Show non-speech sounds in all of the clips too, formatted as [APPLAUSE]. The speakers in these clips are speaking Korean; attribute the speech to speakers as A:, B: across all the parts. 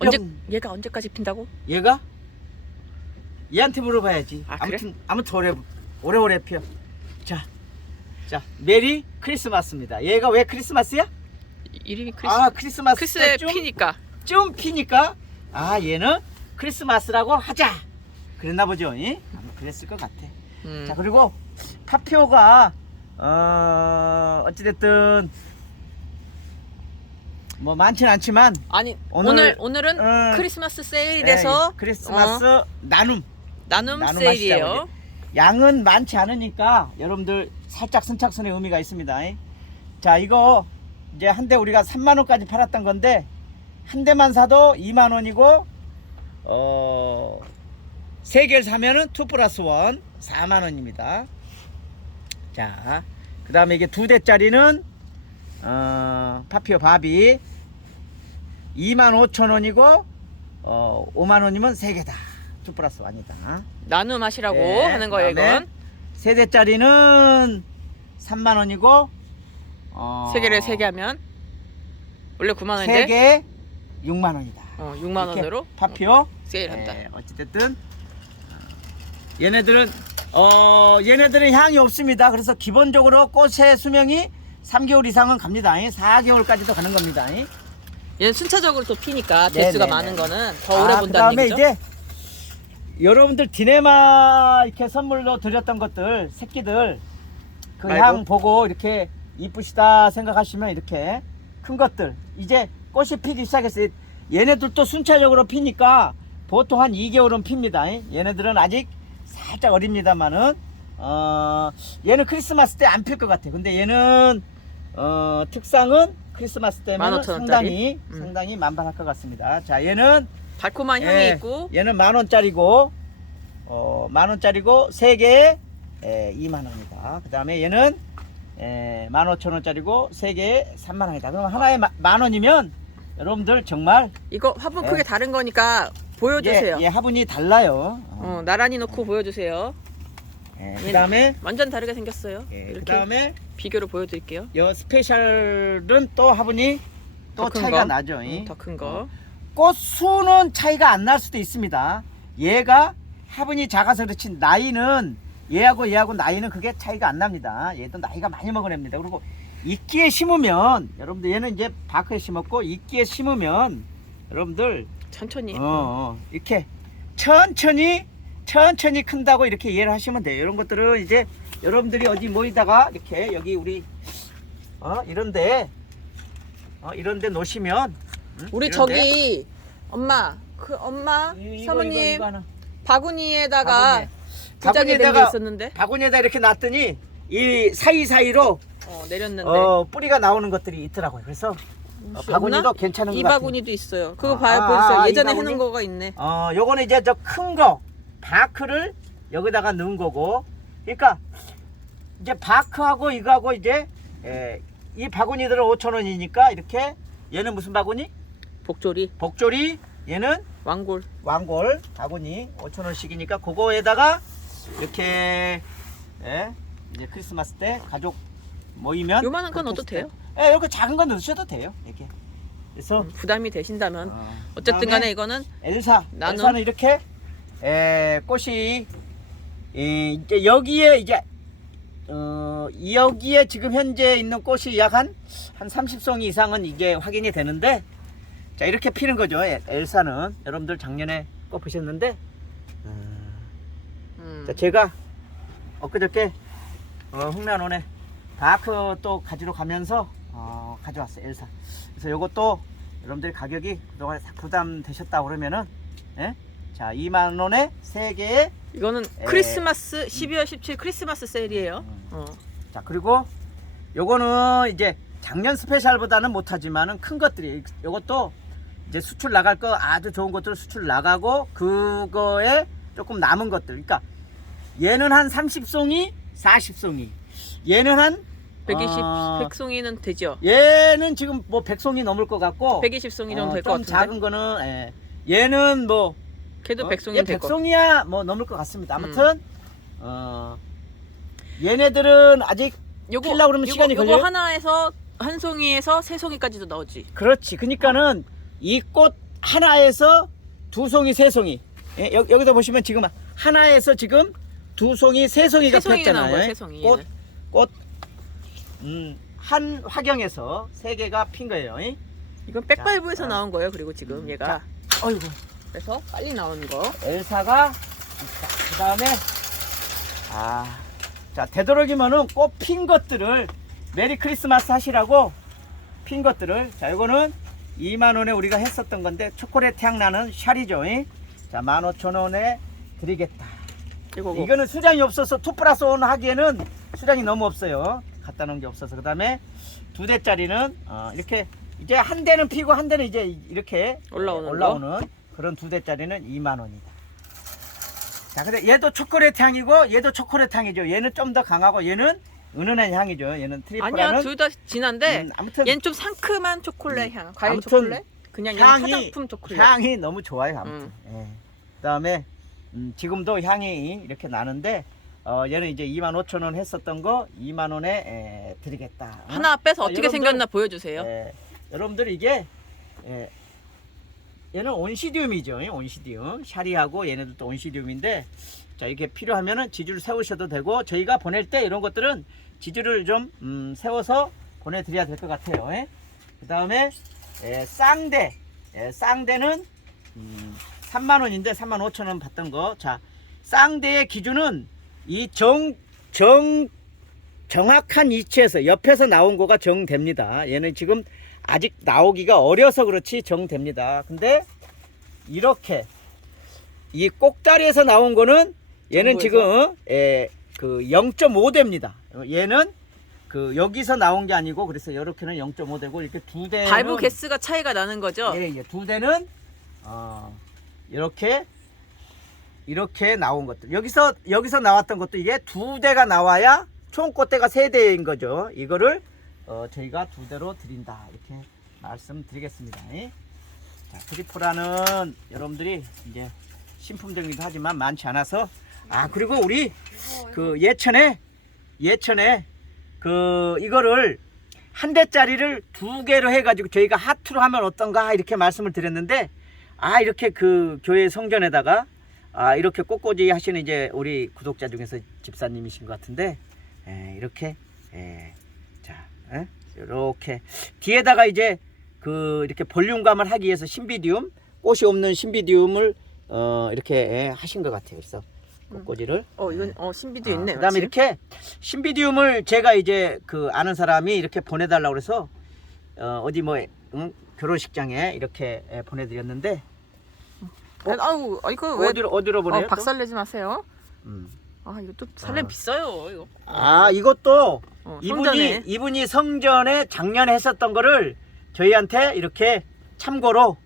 A: 언제
B: 뿅.
A: 얘가 언제까지 핀다고?
B: 얘가 얘한테 물어봐야지.
A: 아, 그래?
B: 아무튼 아무튼 오래 오래오래 펴. 자, 자 메리 크리스마스입니다. 얘가 왜 크리스마스야?
A: 이- 이름이 크리스
B: 아 크리스마스
A: 크리스의
B: 때쯤
A: 피니까.
B: 좀 피니까 아 얘는 크리스마스라고 하자. 그랬나 보죠? 이? 아마 그랬을 것 같아.
A: 음.
B: 자 그리고 파피오가 어 어찌됐든 뭐 많진 않지만
A: 아니
B: 오늘-
A: 오늘, 오늘은
B: 어,
A: 크리스마스 세일이라서
B: 예, 크리스마스 나눔
A: 나눔
B: 나눔
A: 세일이에요.
B: 양은 많지 않으니까 여러분들 살짝 선착순의 의미가 있습니다. 자 이거 이제 한 대 우리가 3만 원까지 팔았던 건데 한 대만 사도 2만 원이고 어 세 개를 사면은 2 플러스 1 4만 원입니다. 자 그 다음에 이게 두 대짜리는 어 파피오 바비 2만 5천 원이고 어 5만 원이면 세 개다. 2 플러스 1이다.
A: 나눔 하시라고
B: 네,
A: 하는 거예요,
B: 그다음에
A: 이건.
B: 세 대짜리는 3만 원이고 어,
A: 세 개를 세 개 하면 원래 9만 원인데
B: 세개 6만 원이다.
A: 어, 6만
B: 이렇게
A: 원으로
B: 파피오
A: 세일한다.
B: 예, 어찌됐든 얘네들은 어 얘네들은 향이 없습니다. 그래서 기본적으로 꽃의 수명이 3개월 이상은 갑니다. 4개월까지도 가는 겁니다.
A: 얘는 순차적으로 또 피니까
B: 네,
A: 대수가
B: 네,
A: 많은
B: 네.
A: 거는 더 오래
B: 아,
A: 본다는
B: 그다음에
A: 얘기죠.
B: 이제 여러분들 디네마 이렇게 선물로 드렸던 것들 새끼들 그
A: 말고?
B: 향 보고 이렇게 이쁘시다 생각하시면 이렇게 큰 것들 이제 꽃이 피기 시작했어요. 얘네들도 순차적으로 피니까 보통 한 2개월은 핍니다. 얘네들은 아직 살짝 어립니다만은 어 얘는 크리스마스 때 안 필 것 같아. 근데 얘는 어 특상은 크리스마스
A: 15,000
B: 상당히
A: 음.
B: 상당히 만반할 것 같습니다. 자 얘는
A: 달콤한 향이
B: 예,
A: 있고
B: 얘는 만 원짜리고 어, 만 원짜리고 세 개에 에, 2만 원입니다. 그다음에 얘는 에, 만 오천 원짜리고 세 개에 3만 원이다. 그럼 하나에 마, 만 원이면 여러분들 정말
A: 이거 화분
B: 예.
A: 크게 다른 거니까 보여주세요.
B: 예, 예, 화분이 달라요. 어,
A: 어, 나란히 놓고 보여주세요.
B: 예, 그다음에
A: 완전 다르게 생겼어요.
B: 예,
A: 이렇게
B: 그다음에
A: 비교를 보여드릴게요.
B: 요 스페셜은 또 화분이 또
A: 더큰
B: 차이가
A: 거.
B: 나죠.
A: 음, 더큰 거.
B: 꽃 수는 차이가 안 날 수도 있습니다. 얘가 화분이 작아서 그렇지 나이는 얘하고 얘하고 나이는 그게 차이가 안 납니다. 얘도 나이가 많이 먹은 애입니다. 그리고 이끼에 심으면 여러분들 얘는 이제 바크에 심었고 이끼에 심으면 여러분들
A: 천천히.
B: 어, 어, 이렇게 천천히 천천히 큰다고 이렇게 이해를 하시면 돼요. 이런 것들은 이제 여러분들이 어디 모이다가 이렇게 여기 우리 어 이런데 어 이런데 놓으시면 응?
A: 우리
B: 이런데
A: 저기 엄마 그 엄마
B: 이- 이거,
A: 사모님
B: 이거, 이거 하나.
A: 바구니에다가
B: 바구니에.
A: 된게
B: 바구니에다가
A: 있었는데
B: 바구니에다 이렇게 놨더니 이 사이 사이로
A: 어, 내렸는데
B: 어, 뿌리가 나오는 것들이 있더라고요. 그래서 어, 바구니도
A: 없나?
B: 괜찮은
A: 이
B: 것 같아요.
A: 바구니도 있어요. 그거
B: 아,
A: 봐요,
B: 아,
A: 보여주세요.
B: 아, 이
A: 예전에
B: 바구니?
A: 해놓은 거가 있네.
B: 어, 요거는 이제 저 큰 거, 바크를 여기다가 넣은 거고. 그러니까 이제 바크하고 이거하고 이제 에, 이 바구니들은 5천 원이니까 이렇게 얘는 무슨 바구니?
A: 복조리,
B: 복조리. 얘는
A: 왕골.
B: 왕골 바구니 5천 원씩이니까 그거에다가 이렇게 예, 이제 크리스마스 때 가족 모이면
A: 요만한 건 넣어도 돼요?
B: 예, 이렇게 작은 건 넣으셔도 돼요. 이렇게. 그래서
A: 음, 부담이 되신다면
B: 어,
A: 어쨌든 간에 이거는
B: 엘사
A: 나눔.
B: 엘사는 이렇게 에, 꽃이 이, 이제 여기에 이제 어, 여기에 지금 현재 있는 꽃이 약한한 30송이 이상은 이게 확인이 되는데 자 이렇게 피는 거죠. 에- 엘사는. 여러분들 작년에 꽃 보셨는데
A: 음,
B: 자, 제가 엊그저께 어, 흥남원에 다크 또 가지러 가면서 어, 가져왔어요 엘사. 그래서 요것도 여러분들 가격이 그동안에 다 부담되셨다 그러면은 예? 자 2만 원에 3개에
A: 이거는
B: 에.
A: 크리스마스 12월 17일 크리스마스 세일이에요.
B: 음.
A: 어.
B: 자 그리고 요거는 이제 작년 스페셜보다는 못하지만은 큰 것들이 요것도 이제 수출 나갈 거 아주 좋은 것들 수출 나가고 그거에 조금 남은 것들 그러니까 얘는 한 30송이 40송이 얘는 한
A: 120
B: 어,
A: 백송이는 되죠.
B: 얘는 지금 뭐 100송이 넘을 것 같고
A: 120송이 정도
B: 어, 될것좀
A: 같은데.
B: 작은 거는 예. 얘는 뭐
A: 걔도
B: 어,
A: 백송이
B: 얘
A: 될 거.
B: 100송이야 뭐 넘을 것 같습니다.
A: 음.
B: 아무튼 어 얘네들은 아직
A: 요거
B: 필라고 그러면
A: 요거-
B: 시간이
A: 요거
B: 걸려요?
A: 하나에서 한 송이에서 세 송이까지도 나오지.
B: 그렇지. 그러니까는 이 꽃 하나에서 두 송이 세 송이 예, 여, 여기서 보시면 지금 하나에서 지금 두 송이 세 송이가
A: 세 송이가 나온
B: 폈잖아요.
A: 거야, 세 송이.
B: 꽃, 꽃, 음, 한 화경에서 세 개가 핀 거예요. 예?
A: 이건 백발브에서
B: 자,
A: 나온 거예요. 그리고 지금
B: 음,
A: 얘가
B: 어이구,
A: 그래서 빨리 나오는 거.
B: 엘사가 그 다음에 아, 자 되도록이면은 꽃 핀 것들을 메리 크리스마스 하시라고 핀 것들을 자 이거는 2만 원에 우리가 했었던 건데 초콜릿 향 나는 샤리죠. 이? 자 15,000원에 드리겠다.
A: 이거 고
B: 이거는 수량이 없어서 투 플러스 원 하기에는 수량이 너무 없어요. 갖다 놓은 게 없어서 그 다음에 두 대짜리는 어, 이렇게 이제 한 대는 피고 한 대는 이제 이렇게
A: 올라오는
B: 올라오는 그런 두 대짜리는 2만 원이다. 자, 근데 얘도 초콜릿 향이고 얘도 초콜릿 향이죠. 얘는 좀 더 강하고 얘는 은은한 향이죠. 얘는 트리플라는
A: 아니야 둘 다 진한데
B: 음, 아무튼
A: 얘는 좀 상큼한 초콜릿 향. 과일
B: 아무튼
A: 초콜릿? 그냥
B: 향이-
A: 화장품 초콜릿.
B: 향이 너무 좋아요. 아무튼.
A: 음.
B: 예. 그 다음에 음, 지금도 향이 이렇게 나는데 어, 얘는 이제 2만 5천 원 했었던 거 2만 원에 에, 드리겠다. 어?
A: 하나 빼서
B: 어,
A: 어떻게
B: 여러분들-
A: 생겼나 보여주세요.
B: 예, 여러분들 이게 예, 얘는 온시디움이죠. 예, 온시디움. 샤리하고 얘네들도 온시디움인데 자 이게 필요하면은 지주를 세우셔도 되고 저희가 보낼 때 이런 것들은 지주를 좀 음, 세워서 보내드려야 될 것 같아요. 예. 그 다음에 쌍대 예, 쌍대는 음, 3만 원인데 3만 5천 원 받던 거. 자 쌍대의 기준은 이 정 정 정확한 위치에서 옆에서 나온 거가 정됩니다. 얘는 지금 아직 나오기가 어려서 그렇지 정됩니다. 근데 이렇게 이 꼭다리에서 나온 거는 얘는
A: 정부에서?
B: 지금 에, 그 0.5대입니다. 얘는 그 여기서 나온 게 아니고 그래서 이렇게는 0.5대고 이렇게 두 대는
A: 발브 개수가 차이가 나는 거죠.
B: 예, 예. 두 대는 어, 이렇게 이렇게 나온 것들. 여기서 여기서 나왔던 것도 이게 두 대가 나와야 총 꽃대가 세 대인 거죠. 이거를 어, 저희가 두 대로 드린다. 이렇게 말씀드리겠습니다. 예. 자, 트리플라는 여러분들이 이제 신품적이기도 하지만 많지 않아서 아 그리고 우리 그 예천에 예천에 그 이거를 한 대짜리를 두 개로 해가지고 저희가 하트로 하면 어떤가 이렇게 말씀을 드렸는데 아 이렇게 그 교회 성전에다가 아 이렇게 꽃꽂이 하시는 이제 우리 구독자 중에서 집사님이신 것 같은데 에, 이렇게 에, 자 에? 이렇게 뒤에다가 이제 그 이렇게 볼륨감을 하기 위해서 신비디움 꽃이 없는 신비디움을 어 이렇게 에, 하신 것 같아요. 그래서 꽃꽂이를
A: 어 이건 어 신비도 있네.
B: 아, 그다음에 이렇게 신비디움을 제가 이제 그 아는 사람이 이렇게 보내달라고 그래서 어, 어디 뭐 응? 결혼식장에 이렇게 예, 보내드렸는데
A: 어? 아우 아, 이거 왜
B: 어디로 어디로 보내요?
A: 어,
B: 또?
A: 박살 내지 마세요.
B: 음.
A: 아 이거 또 살렘
B: 아.
A: 비싸요 이거.
B: 아 이것도
A: 어,
B: 이분이
A: 성전에.
B: 이분이 성전에 작년에 했었던 거를 저희한테 이렇게 참고로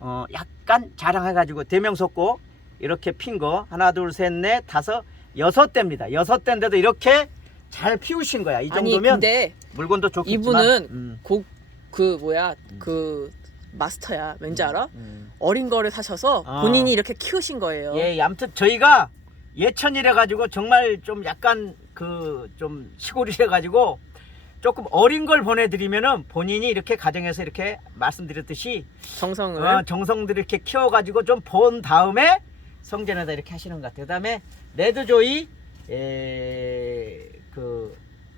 B: 어, 약간 자랑해가지고 대명석고 이렇게 핀 거 하나 둘 셋 넷 다섯 여섯 대입니다. 여섯 대인데도 이렇게 잘 피우신 거야. 이
A: 아니
B: 정도면
A: 근데
B: 물건도 좋겠지만
A: 이분은
B: 음,
A: 곡 그 뭐야
B: 음.
A: 그 마스터야. 왠지 알아?
B: 음.
A: 어린 거를 사셔서
B: 아.
A: 본인이 이렇게 키우신 거예요.
B: 예, 아무튼 저희가 예천이래 가지고 정말 좀 약간 그 좀 시골이래 가지고 조금 어린 걸 보내드리면은 본인이 이렇게 가정에서 이렇게 말씀드렸듯이
A: 정성을.
B: 어, 정성들을 이렇게 키워가지고 좀 본 다음에 성전에다 이렇게 하시는 것 같아요. 그다음에 레드조이 에, 그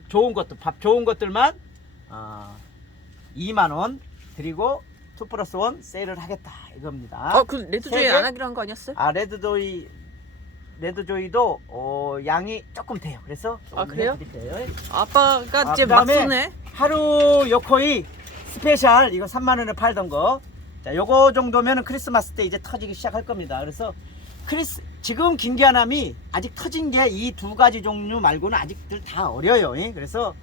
B: 좋은 것들 밥 좋은 것들만 어, 2만 원 드리고 2 플러스 1 세일을 하겠다 이겁니다.
A: 어그 레드조이
B: 세 개?
A: 안 하기로 한 거 아니었어요?
B: 아 레드조이 레드조이도 어, 양이 조금 돼요. 그래서
A: 아, 그래요?
B: 드릴게요.
A: 아빠가
B: 아,
A: 이제 막
B: 그다음에
A: 쏘네.
B: 하루 요코이 스페셜 이거 3만 원에 팔던 거. 자, 요거 정도면은 크리스마스 때 이제 터지기 시작할 겁니다. 그래서 크리스 지금 김기아남이 아직 터진 게 이 두 가지 종류 말고는 아직들 다 어려요. 예? 그래서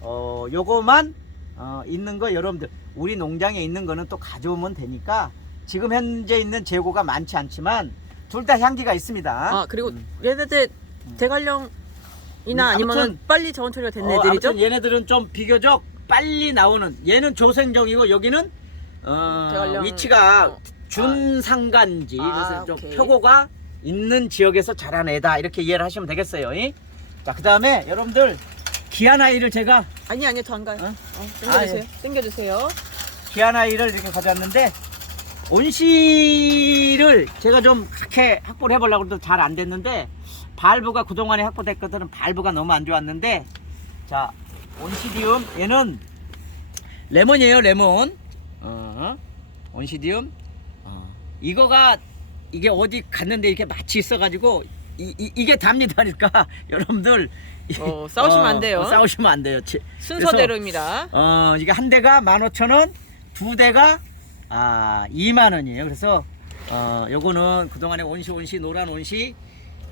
B: 어 요거만 어, 있는 거 여러분들 우리 농장에 있는 거는 또 가져오면 되니까 지금 현재 있는 재고가 많지 않지만 둘 다 향기가 있습니다.
A: 아 그리고
B: 음.
A: 얘네들 대관령 이나
B: 음,
A: 아니면은
B: 아무튼-
A: 빨리 저온 처리가 된
B: 어,
A: 애들이죠?
B: 아무튼 얘네들은 좀 비교적 빨리 나오는 얘는 조생종이고 여기는 어,
A: 대관령,
B: 위치가
A: 어.
B: 준상간지
A: 아,
B: 그래서 좀
A: 오케이.
B: 표고가 있는 지역에서 자란 애다 이렇게 이해를 하시면 되겠어요. 이? 자 그다음에 여러분들 기아나이를 제가
A: 아니 아니 더안 가요.
B: 어?
A: 어.
B: 아,
A: 당겨주세요.
B: 기아나이를 이렇게 가져왔는데 온실을 제가 좀 그렇게 확보를 해보려고 해도 잘 안 됐는데 발부가 그동안에 확보됐거든은 발부가 너무 안 좋았는데 자 온시디움 얘는 레몬이에요 레몬 어, 온시디움 어, 이거가 이게 어디 갔는데 이렇게 마치 있어가지고 이, 이, 이게 답니다 그러니까 [LAUGHS] 여러분들
A: 어, 싸우시면 안 돼요.
B: 어, 싸우시면 안 돼요 제-
A: 순서대로입니다.
B: 어, 이게 한 대가 15,000원, 두 대가 아, 2만 원이에요. 그래서 어, 요거는 그동안에 온시 온시 노란 온시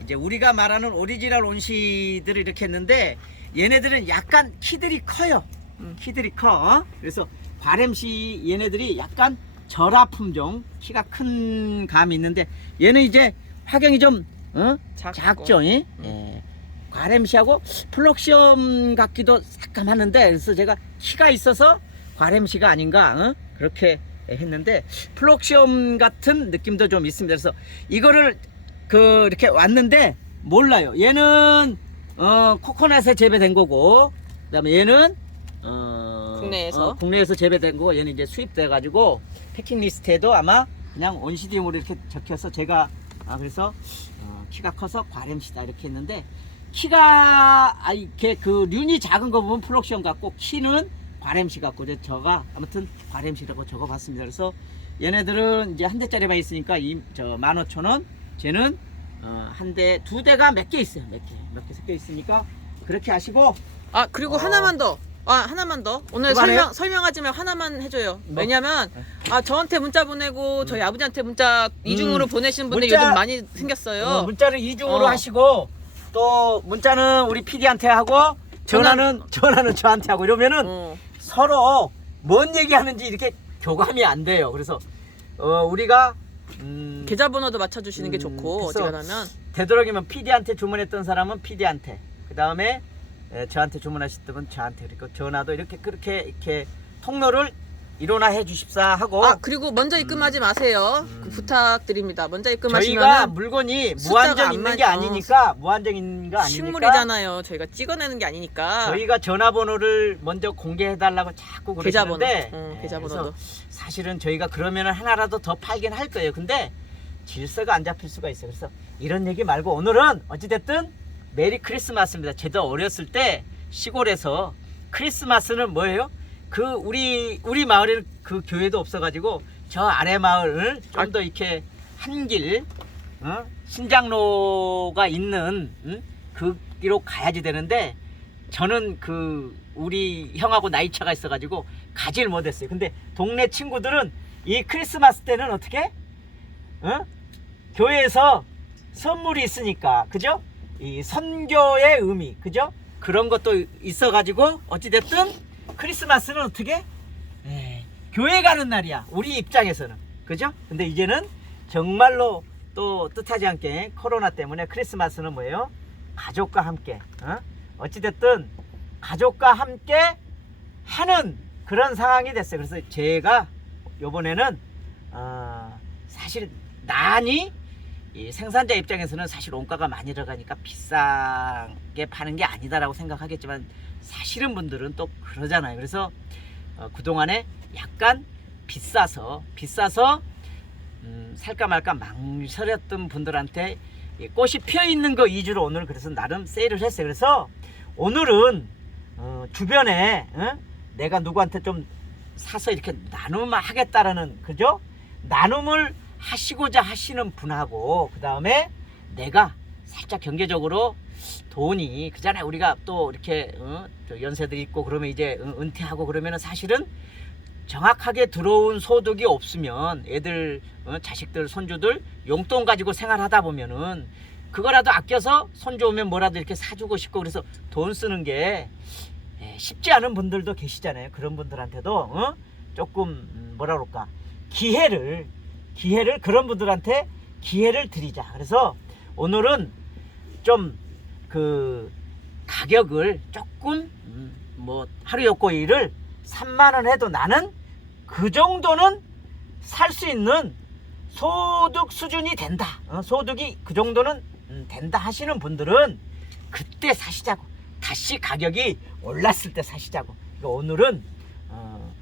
B: 이제 우리가 말하는 오리지널 온시들을 이렇게 했는데 얘네들은 약간 키들이 커요.
A: 음.
B: 키들이 커. 그래서 바램시 얘네들이 약간 절하 품종 키가 큰 감이 있는데 얘는 이제 화경이 좀 어? 작죠. 이?
A: 음.
B: 예. 과램시하고 플럭시엄 같기도 잠깐하는데 그래서 제가 키가 있어서 과램시가 아닌가 어? 그렇게 했는데 플럭시엄 같은 느낌도 좀 있습니다. 그래서 이거를 그 이렇게 왔는데 몰라요. 얘는 어 코코넛에 재배된 거고 그다음에 얘는 어,
A: 국내에서?
B: 어, 국내에서 재배된 거고 얘는 이제 수입돼 가지고 패킹 리스트에도 아마 그냥 온시디움으로 이렇게 적혀서 제가 아 그래서 어, 키가 커서 과램시다 이렇게 했는데 키가 아 이렇게 그 륜이 작은 거 보면 플럭시엄 같고 키는 과램시 같고 이제 저가 아무튼 과램시라고 적어봤습니다. 그래서 얘네들은 이제 한 대짜리만 있으니까 이저 15,000원 쟤는 어, 한 대 두 대가 몇 개 있어요. 몇 개. 몇 개 섞여 있으니까 그렇게 하시고
A: 아 그리고
B: 어.
A: 하나만 더. 아 하나만 더. 오늘
B: 그만해요?
A: 설명 설명하지만 하나만 해줘요.
B: 뭐?
A: 왜냐면
B: 네.
A: 아 저한테 문자 보내고 저희 아버지한테 문자 이중으로 보내시는 분들
B: 문자-
A: 요즘 많이 생겼어요.
B: 어, 문자를 이중으로
A: 어.
B: 하시고 또 문자는 우리 PD한테 하고 전화는 전화는 저한테 하고 이러면은
A: 어.
B: 서로 뭔 얘기하는지 이렇게 교감이 안 돼요. 그래서 어, 우리가 음,
A: 계좌번호도 맞춰주시는 게
B: 음,
A: 좋고
B: 그래서-
A: 어지간하면
B: 되도록이면 PD한테 주문했던 사람은 PD한테 그 다음에 저한테 주문하셨던 분 저한테 그리고 전화도 이렇게 그렇게 이렇게 통로를 일원화해 주십사 하고
A: 아 그리고 먼저 입금하지 마세요. 그 부탁드립니다. 먼저
B: 저희가
A: 입금하시면
B: 물건이
A: 숫자가
B: 무한정
A: 안
B: 있는 게
A: 맞-
B: 아니니까 무한정 있는 거 아니니까
A: 식물이잖아요. 저희가 찍어내는 게 아니니까.
B: 저희가 전화번호를 먼저 공개해 달라고 자꾸
A: 계좌번호.
B: 그러시는데
A: 응,
B: 예,
A: 계좌번호도.
B: 그래서 사실은 저희가 그러면은 하나라도 더 팔긴 할 거예요. 근데 질서가 안 잡힐 수가 있어요. 그래서 이런 얘기 말고 오늘은 어찌됐든 메리 크리스마스입니다. 저도 어렸을 때 시골에서 크리스마스는 뭐예요? 그 우리 우리 마을에 그 교회도 없어가지고 저 아래 마을을 좀 더 이렇게 한길 어? 신장로가 있는 응? 그 길로 가야지 되는데 저는 그 우리 형하고 나이 차가 있어가지고 가질 못했어요. 근데 동네 친구들은 이 크리스마스 때는 어떻게? 어? 교회에서 선물이 있으니까 그죠? 이 선교의 의미 그죠? 그런 것도 있어가지고 어찌됐든 크리스마스는 어떻게? 에이, 교회 가는 날이야 우리 입장에서는 그죠? 근데 이제는 정말로 또 뜻하지 않게 코로나 때문에 크리스마스는 뭐예요? 가족과 함께 어? 어찌됐든 가족과 함께 하는 그런 상황이 됐어요. 그래서 제가 요번에는 어, 사실 난이 이 생산자 입장에서는 사실 원가가 많이 들어가니까 비싸게 파는 게 아니다라고 생각하겠지만 사실은 분들은 또 그러잖아요. 그래서 어, 그동안에 약간 비싸서 비싸서 음, 살까 말까 망설였던 분들한테 이 꽃이 피어 있는 거 위주로 오늘 그래서 나름 세일을 했어요. 그래서 오늘은 어, 주변에 어? 내가 누구한테 좀 사서 이렇게 나눔을 하겠다라는 그죠? 나눔을 하시고자 하시는 분하고 그 다음에 내가 살짝 경제적으로 돈이 그잖아요. 우리가 또 이렇게 어? 저 연세들 있고 그러면 이제 은- 은퇴하고 그러면은 사실은 정확하게 들어온 소득이 없으면 애들 어, 자식들 손주들 용돈 가지고 생활하다 보면은 그거라도 아껴서 손주 오면 뭐라도 이렇게 사주고 싶고 그래서 돈 쓰는 게 예, 쉽지 않은 분들도 계시잖아요. 그런 분들한테도 어? 조금 음, 뭐라 그럴까 기회를 기회를 그런 분들한테 기회를 드리자. 그래서 오늘은 좀 그 가격을 조금 음, 뭐 하루 욕고일을 3만 원 해도 나는 그 정도는 살 수 있는 소득 수준이 된다. 어, 소득이 그 정도는 음, 된다 하시는 분들은 그때 사시자고. 다시 가격이 올랐을 때 사시자고. 그러니까 오늘은 어,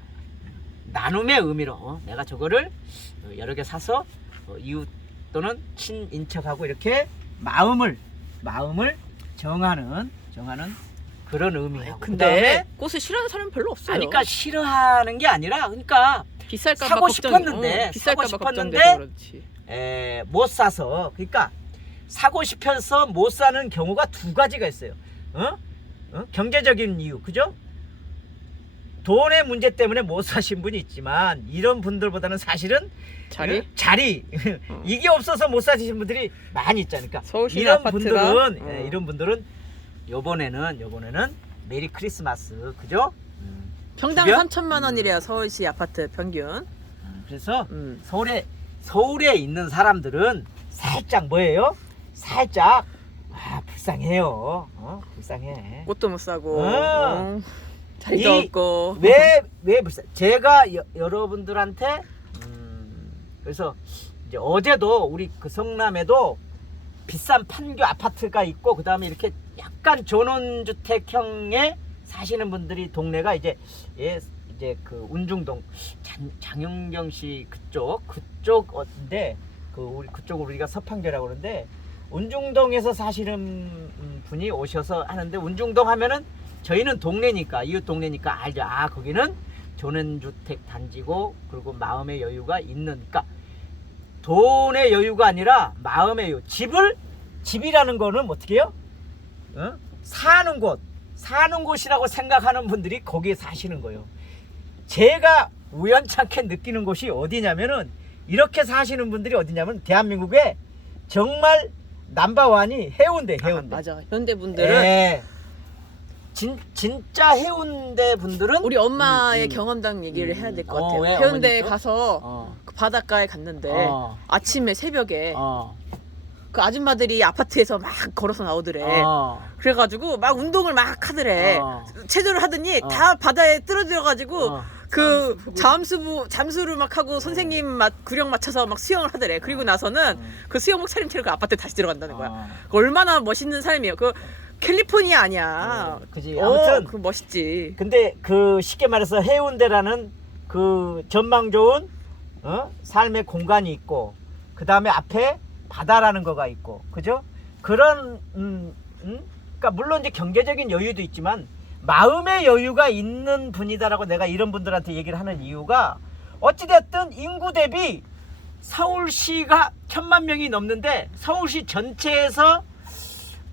B: 나눔의 의미로 어, 내가 저거를 어, 여러 개 사서 어, 이웃 또는 친인척하고 이렇게 마음을 마음을 정하는 정하는 그런 의미하고
A: 근데 꽃을 싫어하는 사람 별로 없어요.
B: 아니, 그러니까 싫어하는 게 아니라 그러니까
A: 비쌀까 봐
B: 사고
A: 걱정이-
B: 싶었는데,
A: 어, 비쌀까
B: 사고
A: 봐 걱정돼서
B: 싶었는데
A: 그렇지.
B: 에, 못 사서 그러니까 사고 싶어서 못 사는 경우가 두 가지가 있어요. 어? 어? 경제적인 이유, 그죠? 돈의 문제 때문에 못 사신 분이 있지만 이런 분들보다는 사실은
A: 자리?
B: 어? 자리
A: 어. [LAUGHS]
B: 이게 없어서 못 사신 분들이 많이 있잖아요. 그러니까
A: 서울시
B: 이런
A: 아파트가
B: 분들은
A: 어.
B: 예, 이런 분들은 요번에는 요번에는 메리 크리스마스 그죠? 음,
A: 평당
B: 주변?
A: 3천만 원이래요 서울시 아파트 평균.
B: 음, 그래서
A: 음.
B: 서울에 서울에 있는 사람들은 살짝 뭐예요? 살짝 아 불쌍해요. 어? 불쌍해.
A: 꽃도 못 사고
B: 어.
A: 어, 자리도
B: 이-
A: 없고.
B: 왜왜 불쌍? 제가 여, 여러분들한테 음, 그래서 이제 어제도 우리 그 성남에도 비싼 판교 아파트가 있고 그 다음에 이렇게 약간 전원주택형에 사시는 분들이 동네가 이제 예 이제 그 운중동 장, 장영경 씨 그쪽 그쪽인데 그 우리 그쪽을 우리가 서판교라고 그러는데 운중동에서 사시는 음, 분이 오셔서 하는데 운중동 하면은 저희는 동네니까 이웃 동네니까 알죠. 아 거기는 전원주택 단지고 그리고 마음의 여유가 있는 그러니까 돈의 여유가 아니라 마음의 여유. 집을 집이라는 거는 어떻게 해요? 어? 사는 곳, 사는 곳이라고 생각하는 분들이 거기에 사시는 거예요. 제가 우연찮게 느끼는 곳이 어디냐면은 이렇게 사시는 분들이 어디냐면 대한민국에 정말 남바완이 해운대,
A: 아,
B: 해운대.
A: 맞아. 현대 분들은
B: 예. 진, 진짜 해운대 분들은
A: 우리 엄마의
B: 음, 음.
A: 경험담 얘기를 해야 될 것
B: 어,
A: 같아요.
B: 왜?
A: 해운대에
B: 어머니도?
A: 가서
B: 어,
A: 그 바닷가에 갔는데
B: 어,
A: 아침에 새벽에
B: 어,
A: 그 아줌마들이 아파트에서 막 걸어서 나오더래.
B: 어,
A: 그래가지고 막 운동을 막 하더래.
B: 어.
A: 체조를 하더니
B: 어.
A: 다 바다에 떨어들어가지고
B: 어.
A: 그 잠수부 잠수를 막 하고 선생님 맛 구령 맞춰서 막 수영을 하더래. 그리고 나서는 그 수영복 차림 채로 그 아파트 에 다시 들어간다는 거야.
B: 어.
A: 그 얼마나 멋있는 삶이에요. 그 캘리포니아 아니야.
B: 어, 그지.
A: 어,
B: 아무튼
A: 그 멋있지.
B: 근데 그 쉽게 말해서 해운대라는 그 전망 좋은 어? 삶의 공간이 있고 그 다음에 앞에 바다라는 거가 있고 그죠? 그런 음, 음? 그러니까 물론 이제 경제적인 여유도 있지만 마음의 여유가 있는 분이다라고 내가 이런 분들한테 얘기를 하는 이유가 어찌됐든 인구 대비 서울시가 천만 명이 넘는데 서울시 전체에서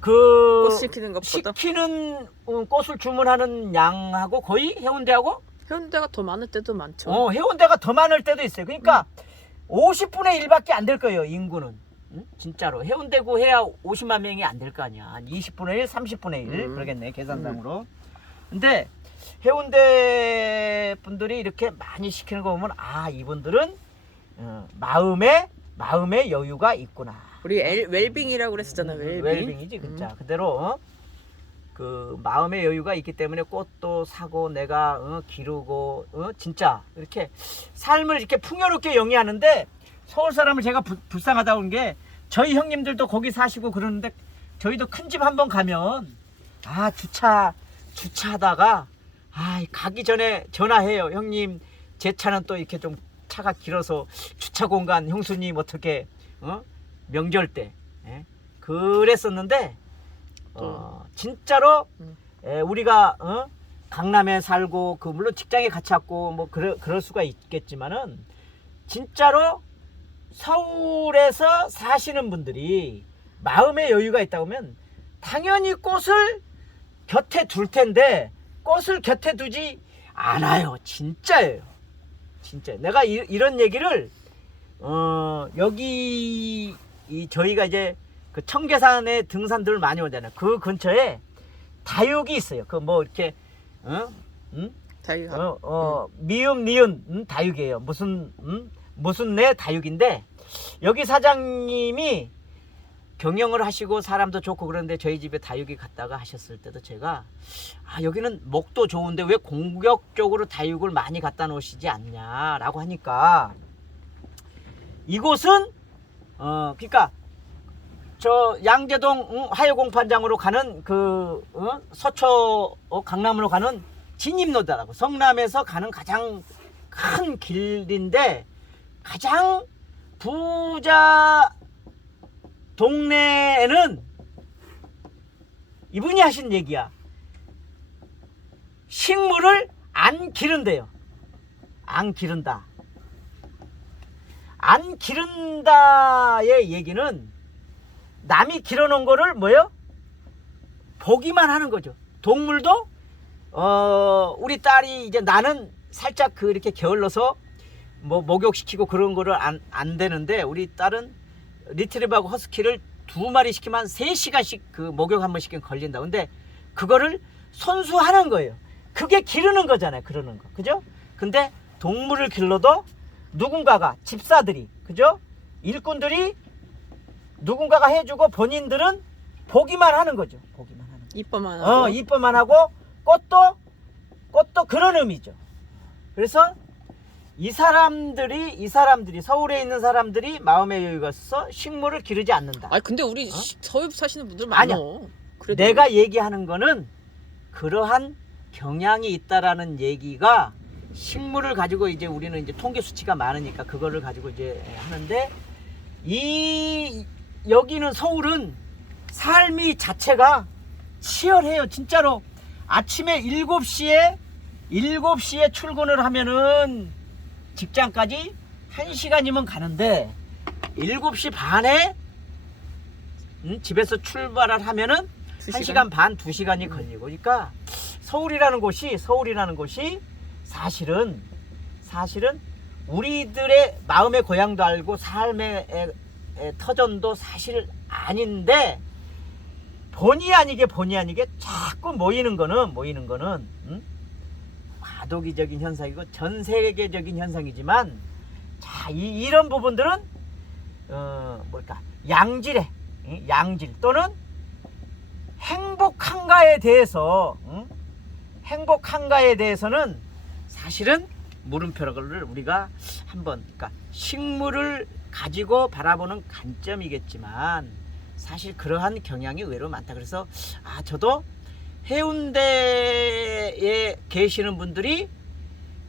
B: 그
A: 꽃 시키는 것보다
B: 시키는 어, 꽃을 주문하는 양하고 거의 해운대하고
A: 해운대가 더 많을 때도 많죠.
B: 어, 해운대가 더 많을 때도 있어요. 그러니까 50분의 1밖에 안 될 거예요, 인구는. 응? 진짜로. 해운대구 해야 50만 명이 안 될 거 아니야. 한 20분의 1, 30분의 1
A: 음.
B: 그러겠네, 계산상으로. 근데 해운대 분들이 이렇게 많이 시키는 거 보면 아, 이분들은 어, 마음에 마음의 여유가 있구나.
A: 우리 엘, 웰빙이라고 그랬었잖아. 웰빙.
B: 웰빙이지 진짜 그대로 어? 그 마음의 여유가 있기 때문에 꽃도 사고 내가 어, 기르고 어? 진짜 이렇게 삶을 이렇게 풍요롭게 영위하는데 서울 사람을 제가 부- 불쌍하다고 하는 게 저희 형님들도 거기 사시고 그러는데 저희도 큰 집 한번 가면 아 주차 주차하다가 아 가기 전에 전화해요 형님 제 차는 또 이렇게 좀 차가 길어서 주차 공간 형수님 어떻게 어 명절 때 예? 그랬었는데 어, 진짜로
A: 음.
B: 예, 우리가 어? 강남에 살고 그 물론 직장에 같이 왔고 뭐 그러, 그럴 수가 있겠지만은 진짜로 서울에서 사시는 분들이 마음의 여유가 있다 보면 당연히 꽃을 곁에 둘 텐데 꽃을 곁에 두지 않아요 진짜예요 진짜 내가 이, 이런 얘기를 어 여기 이 저희가 이제 그 청계산에 등산들 많이 오잖아요 그 근처에 다육이 있어요 그 뭐 이렇게 어? 응?
A: 자기가
B: 어, 어, 미음 니은 음, 다육이에요. 무슨 음? 무슨 내 다육인데 여기 사장님이 경영을 하시고 사람도 좋고 그런데 저희 집에 다육이 갔다가 하셨을 때도 제가 아 여기는 목도 좋은데 왜 공격적으로 다육을 많이 갖다 놓으시지 않냐라고 하니까 이곳은 어 그러니까 저 양재동 응, 하여공판장으로 가는 그 어? 서초 어, 강남으로 가는 진입로다라고 성남에서 가는 가장 큰 길인데 가장 부자 동네에는 이분이 하신 얘기야. 식물을 안 기른대요. 안 기른다. 안 기른다의 얘기는 남이 길어놓은 거를 뭐요? 보기만 하는 거죠. 동물도 어 우리 딸이 이제 나는 살짝 그 이렇게 게을러서 뭐 목욕시키고 그런 거를 안, 안 되는데 우리 딸은 리트리버하고 허스키를 두 마리 시키면 한 3시간씩 그 목욕 한 번 시키면 걸린다. 근데 그거를 손수하는 거예요. 그게 기르는 거잖아요. 그러는 거. 그죠? 근데 동물을 길러도 누군가가 집사들이 그죠? 일꾼들이 누군가가 해주고 본인들은 보기만 하는 거죠. 보기만 하는 거.
A: 이뻐만
B: 어,
A: 하고.
B: 이뻐만 하고 꽃도 꽃도 그런 의미죠. 그래서 이 사람들이 이 사람들이 서울에 있는 사람들이 마음의 여유가 있어서 식물을 기르지 않는다.
A: 아니 근데 우리
B: 어?
A: 시- 서울 사시는 분들
B: 아니야.
A: 많어. 그래도
B: 내가 얘기하는 거는 그러한 경향이 있다라는 얘기가 식물을 가지고 이제 우리는 이제 통계 수치가 많으니까 그거를 가지고 이제 하는데 이 여기는 서울은 삶이 자체가 치열해요 진짜로 아침에 7시에 7시에 출근을 하면은 직장까지 1시간이면 가는데 7시 반에 음, 집에서 출발을 하면은 두한
A: 시간?
B: 시간 반, 두 시간이 걸리고. 그러니까 서울이라는 곳이 서울이라는 곳이 사실은 사실은 우리들의 마음의 고향도 알고 삶의 터전도 사실 아닌데 본의 아니게 본의 아니게 자꾸 모이는 거는 모이는 거는 음? 과도기적인 현상이고 전 세계적인 현상이지만 자 이, 이런 부분들은 어 뭘까 양질의 응? 양질 또는 행복한가에 대해서 응? 행복한가에 대해서는 사실은 물음표를 우리가 한번 그러니까 식물을 가지고 바라보는 관점이겠지만 사실 그러한 경향이 의외로 많다. 그래서 아 저도 해운대에 계시는 분들이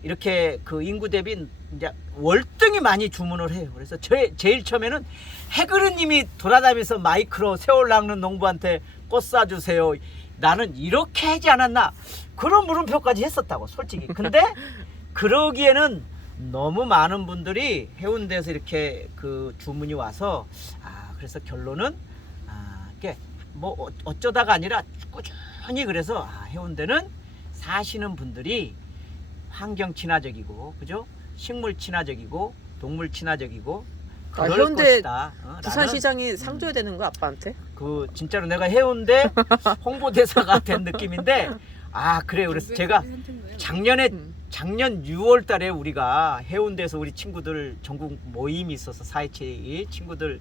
B: 이렇게 그 인구 대비 이제 월등히 많이 주문을 해요. 그래서 저 제일 처음에는 해그르님이 돌아다니면서 마이크로 세월 낚는 농부한테 꽃 쏴주세요. 나는 이렇게 하지 않았나 그런 물음표까지 했었다고 솔직히. 근데 [LAUGHS] 그러기에는 너무 많은 분들이 해운대에서 이렇게 그 주문이 와서 아 그래서 결론은 아 이게 뭐 어- 어쩌다가 아니라 꾸준히 그래서 아, 해운대는 사시는 분들이 환경 친화적이고 그죠 식물 친화적이고 동물 친화적이고
A: 아, 해운대
B: 것이다. 어,
A: 부산시장이 상 줘야 되는 거 아빠한테?
B: 그 진짜로 내가 해운대 [LAUGHS] 홍보대사가 된 느낌인데 아 그래요 그래서 제가 작년에
A: 음.
B: 작년 6월 달에 우리가 해운대에서 우리 친구들 전국 모임이 있어서 사회체 친구들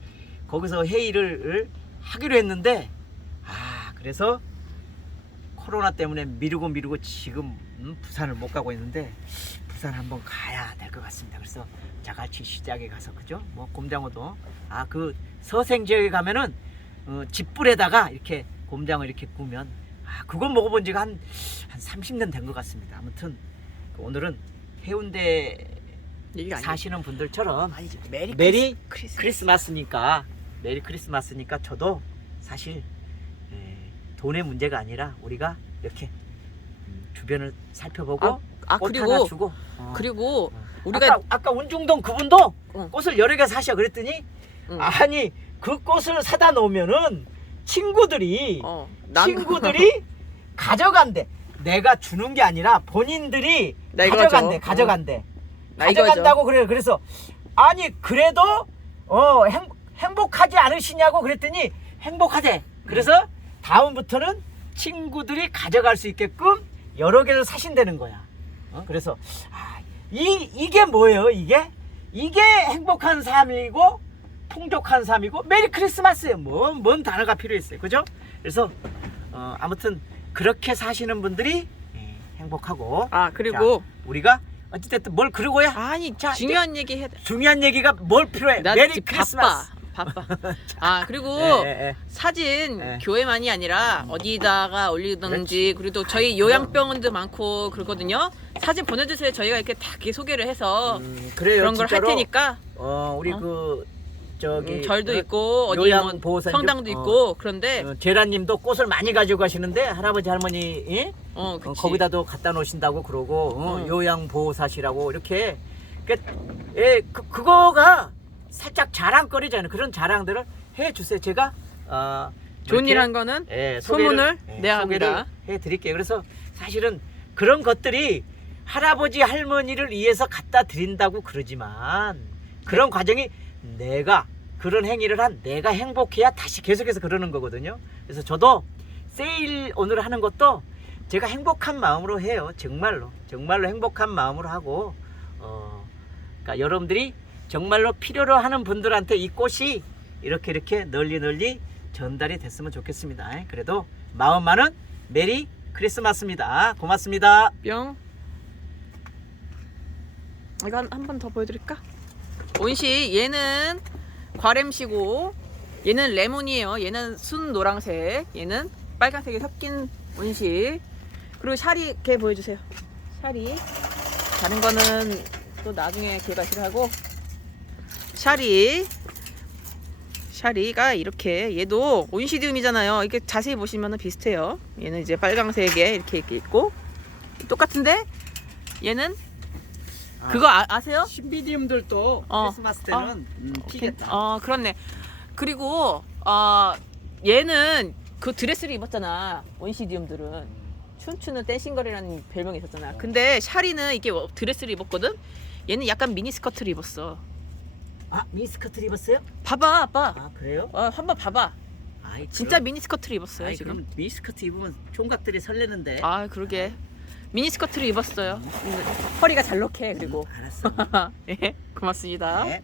B: 거기서 회의를 하기로 했는데 아 그래서 코로나 때문에 미루고 미루고 지금 음, 부산을 못 가고 있는데 부산 한번 가야 될 것 같습니다. 그래서 자갈치 시장에 가서 그죠? 뭐 곰장어도 아 그 서생 지역에 가면은 어, 집불에다가 이렇게 곰장어 이렇게 구우면 아 그건 먹어본 지가 한 한 30년 된 것 같습니다. 아무튼 그 오늘은 해운대 사시는 분들처럼
A: 아니지. 메리,
B: 메리
A: 크리스마스.
B: 크리스마스니까 메리 크리스마스니까 저도 사실 에, 돈의 문제가 아니라 우리가 이렇게 음, 주변을 살펴보고
A: 아, 아 그리고
B: 주고 어.
A: 그리고
B: 어.
A: 우리가
B: 아까, 아까 운중동 그분도
A: 어.
B: 꽃을 여러 개 사셔 그랬더니
A: 응.
B: 아니 그 꽃을 사다 놓으면은 친구들이
A: 어, 난-
B: 친구들이 [LAUGHS] 가져간대 내가 주는 게 아니라 본인들이
A: 나 이거죠.
B: 가져간대
A: 어.
B: 가져간대
A: 나 이거죠.
B: 가져간다고 그래요. 그래서 아니 그래도 어 행, 행복하지 않으시냐고 그랬더니 행복하대. 그래서 다음부터는 친구들이 가져갈 수 있게끔 여러 개를 사신다는 거야. 어? 그래서 아, 이 이게 뭐예요? 이게 이게 행복한 삶이고 풍족한 삶이고 메리 크리스마스예요. 뭐뭔 단어가 필요했어요. 그죠? 그래서 어, 아무튼 그렇게 사시는 분들이 예, 행복하고
A: 아 그리고
B: 자, 우리가 어찌됐든 뭘 그러고야
A: 아니
B: 자,
A: 중요한 얘기 돼.
B: 중요한 얘기가 뭘 필요해
A: 나
B: 메리
A: 지금
B: 크리스마스
A: 바빠. 바빠. [LAUGHS] 아 그리고
B: 예, 예, 예.
A: 사진
B: 네.
A: 교회만이 아니라 어디다가 올리든지 그래도 저희 요양병원도 많고 그러거든요. 사진 보내주세요. 저희가 이렇게 다 이렇게 소개를 해서
B: 음, 그래요.
A: 그런 걸 할
B: 진짜로.
A: 테니까
B: 어, 우리
A: 어?
B: 그 저기
A: 음, 절도
B: 그
A: 있고 어디
B: 요양
A: 뭐
B: 보호사님?
A: 성당도
B: 어.
A: 있고 그런데
B: 어, 제라님도 꽃을 많이 가지고 가시는데 할아버지 할머니 예?
A: 어,
B: 어. 거기다도 갖다 놓으신다고 그러고 어,
A: 응.
B: 요양보호사시라고 이렇게 그, 예, 그, 그거가 살짝 자랑거리잖아요. 그런 자랑들을 해주세요. 제가 어,
A: 좋은 일 한 거는
B: 예,
A: 소문을
B: 소개를,
A: 내야 합니다.
B: 해드릴게요. 그래서 사실은 그런 것들이 할아버지 할머니를 위해서 갖다 드린다고 그러지만 그런 과정이 내가 그런 행위를 한 내가 행복해야 다시 계속해서 그러는 거거든요. 그래서 저도 세일 오늘 하는 것도 제가 행복한 마음으로 해요. 정말로 정말로 행복한 마음으로 하고 어, 그러니까 여러분들이 정말로 필요로 하는 분들한테 이 꽃이 이렇게 이렇게 널리 널리 전달이 됐으면 좋겠습니다. 그래도 마음만은 메리 크리스마스입니다. 고맙습니다.
A: 뿅. 이거 한 번 더 보여드릴까? 온시 얘는 과램시고 얘는 레몬이에요. 얘는 순 노랑색, 얘는 빨간색이 섞인 온시. 그리고 샤리 걔 보여주세요. 샤리. 다른 거는 또 나중에 걔가 싫어하고 샤리. 샤리가 이렇게 얘도 온시디움이잖아요. 이게 자세히 보시면 비슷해요. 얘는 이제 빨강색에 이렇게, 이렇게 있고 똑같은데 얘는 그거 아, 세요
B: 신비디움들도
A: 어.
B: 크리스마스 때는
A: 어.
B: 음, 피겠다.
A: 어 그렇네. 그리고 어 얘는 그 드레스를 입었잖아. 온시디움들은 춤추는 댄싱걸이라는 별명이 있었잖아. 근데 샤리는 이게 뭐 드레스를 입었거든. 얘는 약간 미니 스커트를 입었어.
B: 아 미스커트 입었어요?
A: 봐봐, 아빠.
B: 아 그래요?
A: 어, 한번 봐봐.
B: 아이,
A: 진짜
B: 그럼-
A: 미니 스커트를 입었어요
B: 아이,
A: 지금.
B: 그럼 미스커트 입으면 총각들이 설레는데.
A: 아 그러게. 미니 스커트를 입었어요. 허리가 잘록해 그리고.
B: 음, 알았어. [LAUGHS]
A: 예, 고맙습니다.
B: 네.